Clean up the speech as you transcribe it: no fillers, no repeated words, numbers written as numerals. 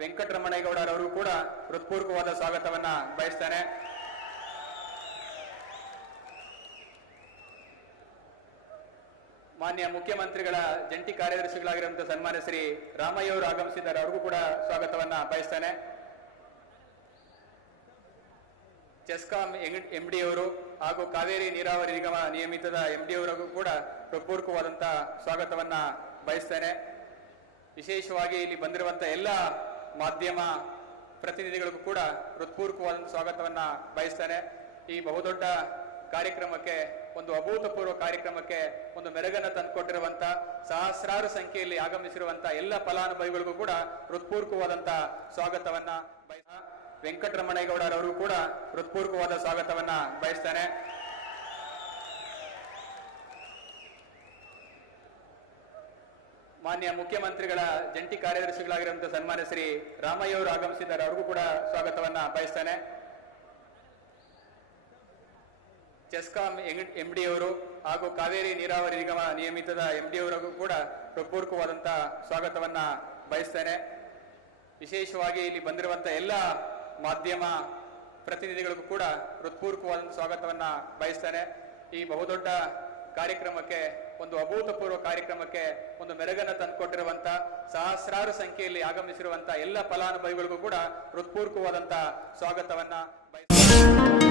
ವೆಂಕಟರಮಣೇಗೌಡರವರು ಕೂಡ ಹೃತ್ಪೂರ್ವಕವಾದ ಸ್ವಾಗತವನ್ನ ಬಯಸ್ತಾನೆ. ಮಾನ್ಯ ಮುಖ್ಯಮಂತ್ರಿಗಳ ಜಂಟಿ ಕಾರ್ಯದರ್ಶಿಗಳಾಗಿರುವಂತಹ ಸನ್ಮಾನ್ಯ ಶ್ರೀ ರಾಮಯ್ಯ ಅವರು ಆಗಮಿಸಿದ್ದಾರೆ, ಅವ್ರಿಗೂ ಕೂಡ ಸ್ವಾಗತವನ್ನ ಬಯಸ್ತಾನೆ. ಚೆಸ್ಕಾಂ ಎಂಡಿ ಅವರು ಹಾಗೂ ಕಾವೇರಿ ನೀರಾವರಿ ನಿಗಮ ನಿಯಮಿತದ ಎಂಡಿ ಅವರಿಗೂ ಕೂಡ ಹೃತ್ಪೂರ್ವಕವಾದಂತಹ ಸ್ವಾಗತವನ್ನ ಬಯಸ್ತೇನೆ. ವಿಶೇಷವಾಗಿ ಇಲ್ಲಿ ಬಂದಿರುವಂತಹ ಎಲ್ಲ ಮಾಧ್ಯಮ ಪ್ರತಿನಿಧಿಗಳಿಗೂ ಕೂಡ ಹೃತ್ಪೂರ್ವಕವಾದಂತಹ ಸ್ವಾಗತವನ್ನ ಬಯಸ್ತೇನೆ. ಈ ಬಹುದೊಡ್ಡ ಕಾರ್ಯಕ್ರಮಕ್ಕೆ, ಒಂದು ಅಭೂತಪೂರ್ವ ಕಾರ್ಯಕ್ರಮಕ್ಕೆ ಒಂದು ಮೆರುಗನ್ನು ತಂದುಕೊಟ್ಟಿರುವಂತ ಸಹಸ್ರಾರು ಸಂಖ್ಯೆಯಲ್ಲಿ ಆಗಮಿಸಿರುವಂತಹ ಎಲ್ಲ ಫಲಾನುಭವಿಗಳಿಗೂ ಕೂಡ ಹೃತ್ಪೂರ್ವಕವಾದಂತಹ ಸ್ವಾಗತವನ್ನ ವೆಂಕಟರಮಣೇಗೌಡರವರು ಕೂಡ ಹೃತ್ಪೂರ್ವಕವಾದ ಸ್ವಾಗತವನ್ನ ಬಯಸ್ತಾನೆ. ಮಾನ್ಯ ಮುಖ್ಯಮಂತ್ರಿಗಳ ಜಂಟಿ ಕಾರ್ಯದರ್ಶಿಗಳಾಗಿರುವಂತಹ ಸನ್ಮಾನ್ಯ ಶ್ರೀ ರಾಮಯ್ಯ ಅವರು ಆಗಮಿಸಿದ್ದಾರೆ, ಅವ್ರಿಗೂ ಕೂಡ ಸ್ವಾಗತವನ್ನ ಬಯಸ್ತಾನೆ. ಚೆಸ್ಕಾಂ ಎಂಡಿ ಅವರು ಹಾಗೂ ಕಾವೇರಿ ನೀರಾವರಿ ನಿಗಮ ನಿಯಮಿತದ ಎಂಡಿ ಅವರಿಗೂ ಕೂಡ ಹೃತ್ಪೂರ್ವಕವಾದಂತಹ ಸ್ವಾಗತವನ್ನ ಬಯಸ್ತೇನೆ. ವಿಶೇಷವಾಗಿ ಇಲ್ಲಿ ಬಂದಿರುವಂತಹ ಎಲ್ಲ ಮಾಧ್ಯಮ ಪ್ರತಿನಿಧಿಗಳಿಗೂ ಕೂಡ ಹೃತ್ಪೂರ್ವಕವಾದಂತಹ ಸ್ವಾಗತವನ್ನ ಬಯಸ್ತೇನೆ. ಈ ಬಹುದೊಡ್ಡ ಕಾರ್ಯಕ್ರಮಕ್ಕೆ, ಒಂದು ಅಭೂತಪೂರ್ವ ಕಾರ್ಯಕ್ರಮಕ್ಕೆ ಒಂದು ಮೆರುಗನ್ನು ತಂದುಕೊಟ್ಟಿರುವಂತಹ ಸಹಸ್ರಾರು ಸಂಖ್ಯೆಯಲ್ಲಿ ಆಗಮಿಸಿರುವಂತಹ ಎಲ್ಲ ಫಲಾನುಭವಿಗಳಿಗೂ ಕೂಡ ಹೃತ್ಪೂರ್ವಕವಾದಂತಹ ಸ್ವಾಗತವನ್ನ ಬಯಸ್ತೇನೆ.